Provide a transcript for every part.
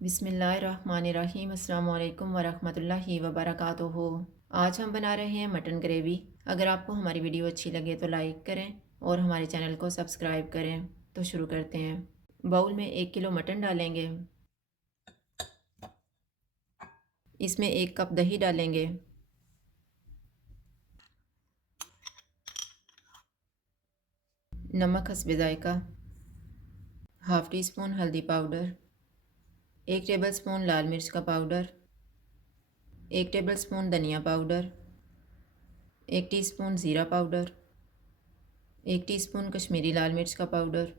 बिस्मिल्लाहिर्रहमानिर्रहीम। अस्सलाम वालेकुम वरहमतुल्लाहि वबरकातुहू। आज हम बना रहे हैं मटन ग्रेवी। अगर आपको हमारी वीडियो अच्छी लगे तो लाइक करें और हमारे चैनल को सब्सक्राइब करें। तो शुरू करते हैं। बाउल में 1 किलो मटन डालेंगे। इसमें 1 कप दही डालेंगे। नमक हस्बे जायका, हाफ़ टी स्पून हल्दी पाउडर, 1 टेबल स्पून लाल मिर्च का पाउडर, 1 टेबल स्पून धनिया पाउडर, 1 टीस्पून ज़ीरा पाउडर, 1 टीस्पून कश्मीरी लाल मिर्च का पाउडर।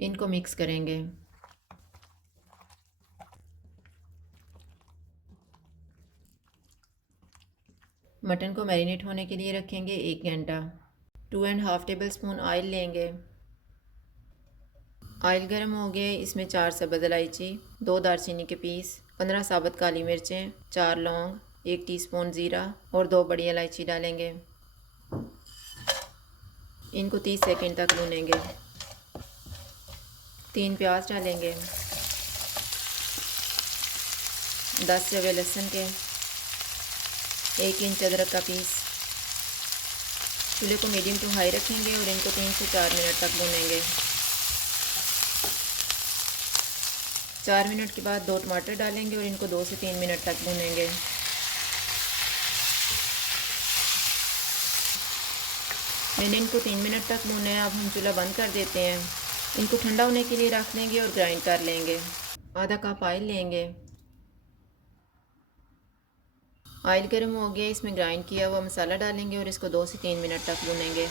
इनको मिक्स करेंगे। मटन को मैरिनेट होने के लिए रखेंगे 1 घंटा। 2.5 टेबल स्पून ऑयल लेंगे। ऑयल गर्म हो गए, इसमें 4 सब्ज़ इलायची, 2 दालचीनी के पीस, 15 साबुत काली मिर्चें, 4 लौंग, 1 टीस्पून ज़ीरा और 2 बड़ी इलायची डालेंगे। इनको 30 सेकंड तक भूनेंगे। 3 प्याज डालेंगे, 10 जवे लहसुन के, 1 इंच अदरक का पीस। चूल्हे को मीडियम टू हाई रखेंगे और इनको 3 से 4 मिनट तक भूनेंगे। 4 मिनट के बाद 2 टमाटर डालेंगे और इनको 2 से 3 मिनट तक भूनेंगे। मैंने इनको 3 मिनट तक भूना है। अब हम चूल्हा बंद कर देते हैं। इनको ठंडा होने के लिए रख देंगे और ग्राइंड कर लेंगे। आधा कप ऑयल लेंगे। ऑयल गर्म हो गया, इसमें ग्राइंड किया हुआ मसाला डालेंगे और इसको 2 से 3 मिनट तक भूनेंगे।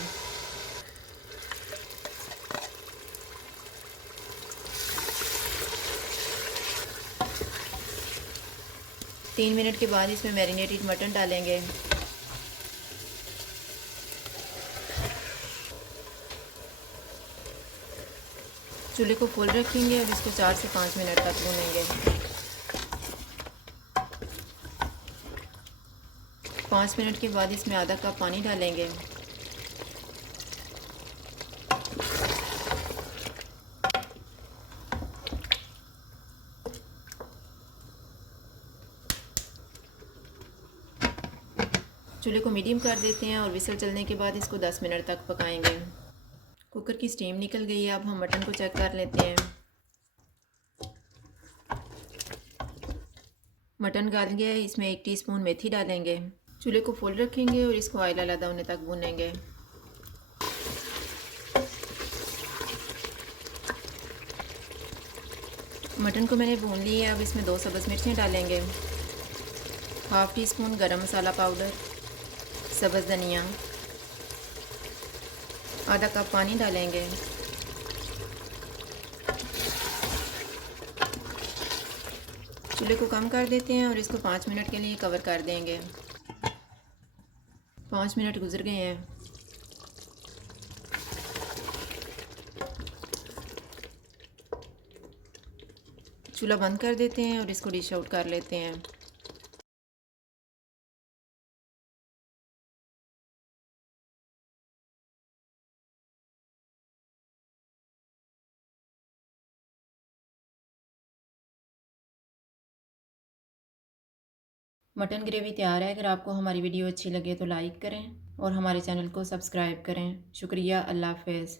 तीन मिनट के बाद इसमें मैरिनेटेड मटन डालेंगे। चूल्हे को फुल रखेंगे और इसको 4 से 5 मिनट तक भूनेंगे। 5 मिनट के बाद इसमें आधा कप पानी डालेंगे। चूल्हे को मीडियम कर देते हैं और विसल चलने के बाद इसको 10 मिनट तक पकाएंगे। कुकर की स्टीम निकल गई है। अब हम मटन को चेक कर लेते हैं। मटन गल गया है, इसमें 1 टीस्पून मेथी डालेंगे। चूल्हे को फुल रखेंगे और इसको ऑयल अलग होने तक भूनेंगे। मटन को मैंने भून लिया है। अब इसमें 2 सब्ज़ मिर्चें डालेंगे, हाफ़ टी स्पून गरम मसाला पाउडर, सब्ज़ धनिया, आधा कप पानी डालेंगे। चूल्हे को कम कर देते हैं और इसको 5 मिनट के लिए कवर कर देंगे। 5 मिनट गुजर गए हैं। चूल्हा बंद कर देते हैं और इसको डिश आउट कर लेते हैं। मटन ग्रेवी तैयार है। अगर आपको हमारी वीडियो अच्छी लगे तो लाइक करें और हमारे चैनल को सब्सक्राइब करें। शुक्रिया। अल्लाह हाफ़िज़।